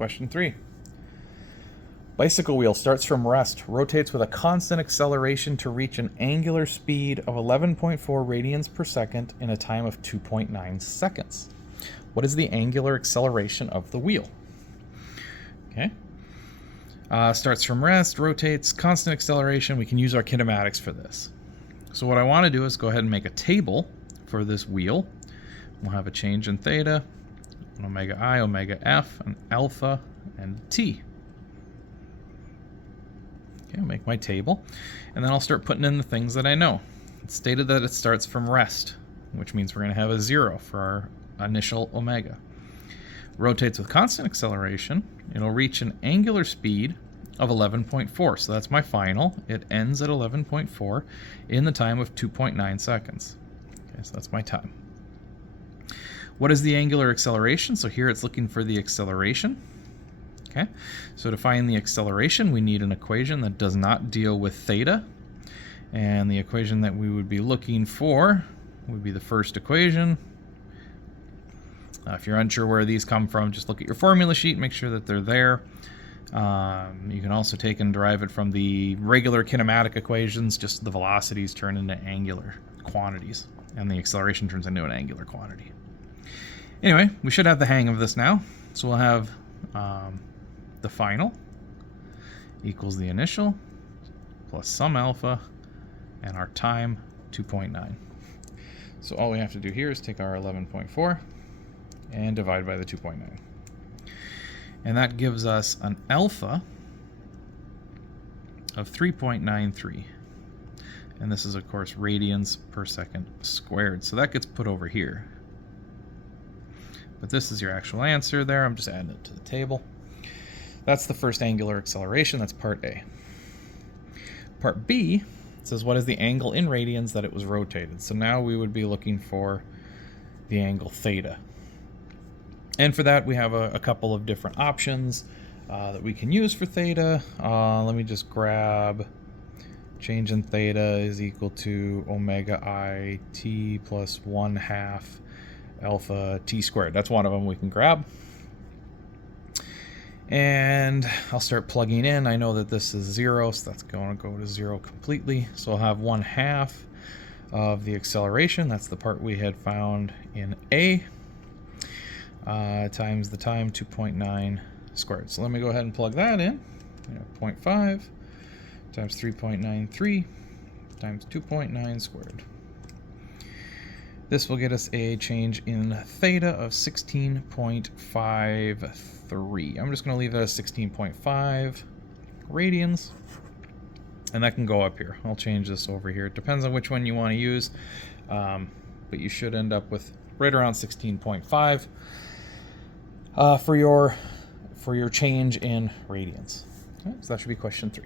Question 3. Bicycle wheel starts from rest, rotates with a constant acceleration to reach an angular speed of 11.4 radians per second in a time of 2.9 seconds. What is the angular acceleration of the wheel? Okay. Starts from rest, rotates, constant acceleration. We can use our kinematics for this. So what I want to do is go ahead and make a table for this wheel. We'll have a change in theta, an omega I, omega f, an alpha, and t. Okay, I'll make my table, and then I'll start putting in the things that I know. It's stated that it starts from rest, which means we're going to have a 0 for our initial omega. Rotates with constant acceleration. It'll reach an angular speed of 11.4, so that's my final. It ends at 11.4 in the time of 2.9 seconds. Okay, so that's my time. What is the angular acceleration? So here it's looking for the acceleration. Okay, so to find the acceleration, we need an equation that does not deal with theta. And the equation that we would be looking for would be the first equation. If you're unsure where these come from, just look at your formula sheet, make sure that they're there. You can also take and derive it from the regular kinematic equations, just the velocities turn into angular quantities, and the acceleration turns into an angular quantity. Anyway, we should have the hang of this now. So we'll have the final equals the initial plus some alpha and our time 2.9. So all we have to do here is take our 11.4 and divide by the 2.9. And that gives us an alpha of 3.93. And this is, of course, radians per second squared. So that gets put over here. But this is your actual answer there. I'm just adding it to the table. That's the first angular acceleration. That's part A. Part B says, what is the angle in radians that it was rotated? So now we would be looking for the angle theta. And for that, we have a couple of different options that we can use for theta. Let me just grab change in theta is equal to omega I t plus 1/2 alpha t squared. That's one of them we can grab. And I'll start plugging in. I know that this is 0, so that's going to go to 0 completely. So I'll have 1/2 of the acceleration. That's the part we had found in A. Times the time, 2.9 squared. So let me go ahead and plug that in. 0.5 times 3.93 times 2.9 squared. This will get us a change in theta of 16.53. I'm just going to leave that as 16.5 radians. And that can go up here. I'll change this over here. It depends on which one you want to use. But you should end up with right around 16.5 for your change in radians. Okay, so that should be question 3.